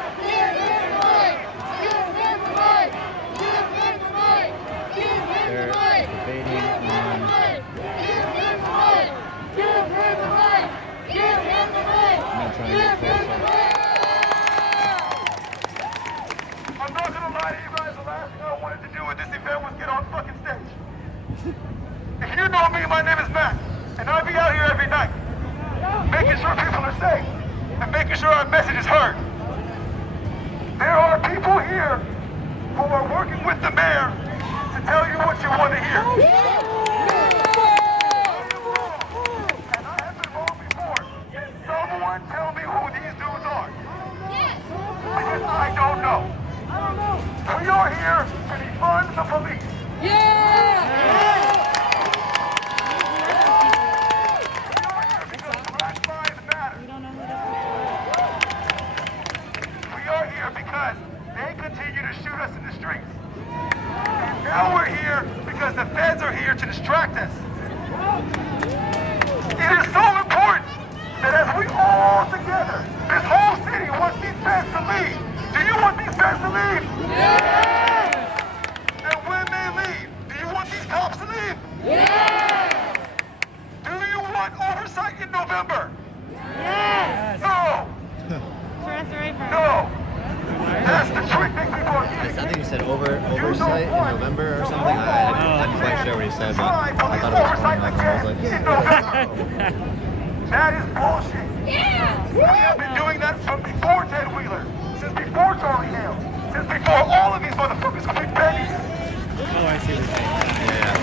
Give him the mic! Give him the mic! Give him the mic! Give him the They're mic! debating on Give him the mic! Give him the mic! Give him the mic! I'm not trying to get closer. I'm not gonna lie to you guys, the last thing I wanted to do with this event was get on fucking stage. If you know me, my name is Matt, and I be out here every night, making sure people are safe, and making sure our message is heard. There are people here who are working with the mayor to tell you what you want to hear. And I have been wrong before. Someone tell me who these dudes are. Because I don't know. We are here to defund the police. Black Lives Matter. We are here because they continue to shoot us in the streets. And now we're here because the feds are here to distract us. It is so important that as we all together, this whole city wants these feds to leave. Do you want these feds to leave? And when they leave, do you want these cops to leave? Do you want oversight in November? No. No. That's the trick that people are I using. think he said oversight in November or something. I'm not quite sure what he said, but I thought it was funny. I was like, yeah. That is bullshit. We have been doing that from before Ted Wheeler, since before Charlie Hale, since before all of these motherfuckers quit pennies. Oh, I see what you're saying. Yeah.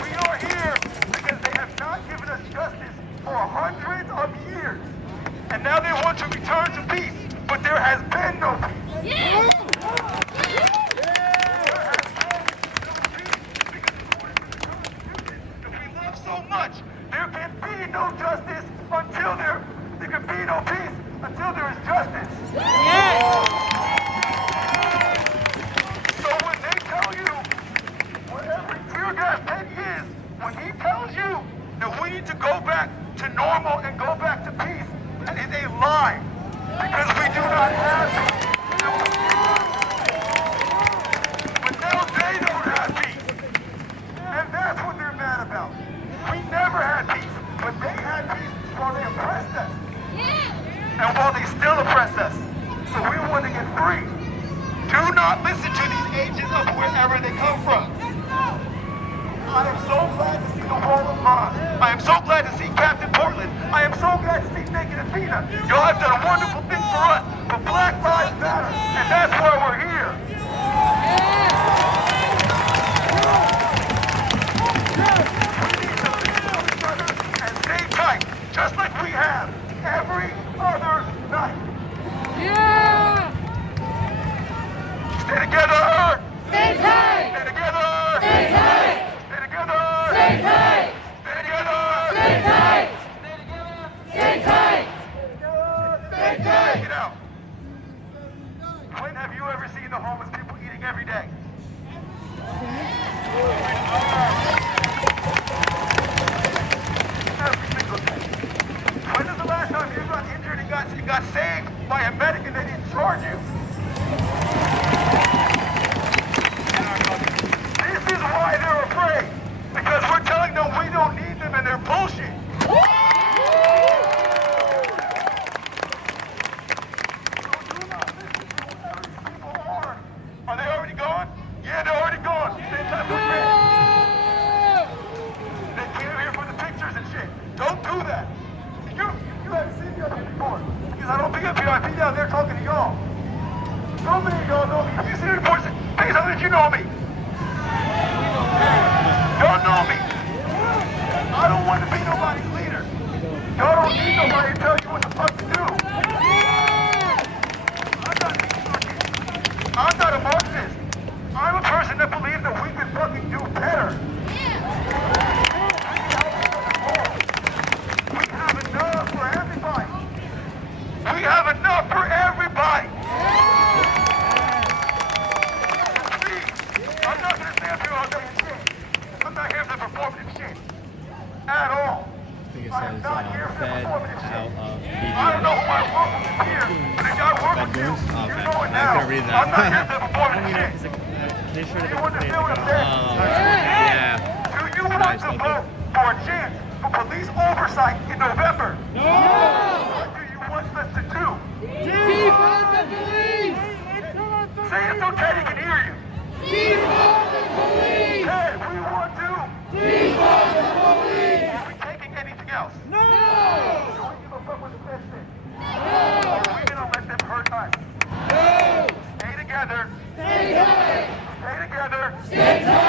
We are here because they have not given us justice for hundreds of years. And now they want to return to peace, but there has been no peace. There has been no peace because according to the Constitution that we love so much, there can be no justice until there can be no peace until there is justice. So when they tell you where every tear gas tank is, when he tells you that we need to go back to normal and go back to peace, that is a lie. Because we do not have peace. But now they don't have peace. And that's what they're mad about. We never had peace, but they had peace while they oppressed us. And while they still oppress us. So we want to get free. Do not listen to these agents of wherever they come from. I am so glad to see the Wall of Mom. I am so glad to see Captain Portland. I am so glad to see Naked Athena. Y'all have done a wonderful thing for us, but Black Lives Matter, and that's why we're here. We need to the homeless people eating every day. Every single day. When is the last time you got injured and got saved by a medic and they didn't charge you? This is why they're afraid. Because we're telling them we don't need them and they're bullshit. Are they already gone? Yeah, they're already gone. Same time we ran. They came here for the pictures and shit. Don't do that. You haven't seen me up here before. Because I don't be up here. I be down there talking to y'all. So many of y'all know me. Have you seen the reports? Hey, how did you know me? Y'all know me. I don't want to be nobody's leader. Y'all don't need nobody to tell you what the fuck to do. I'm not a Marxist. I'm a person that believes that we can fucking do better. We have enough for everybody. We have enough for everybody. Please, I'm not going to stand here all day and shit. I'm not here for performative shit. At all. I think it I am says not here for fed performative shit. out of I don't know who I work with here, but if I work with you, Fed goons? you Okay. know it I'm now. gonna read that. I'm not here for performative shit. Do you understand what I'm saying? Yeah. Do you want to vote for a chance for police oversight in November? No! What do you want us to do? Defund the police! Say it so Teddy can hear you. Defund the police! Hey, we want to. Defund the police! Are we taking anything else? No! Do we give a fuck what the feds say? Or are we going to let them hurt us? No! Stay together. Stay tight! Stay together. Stay tight!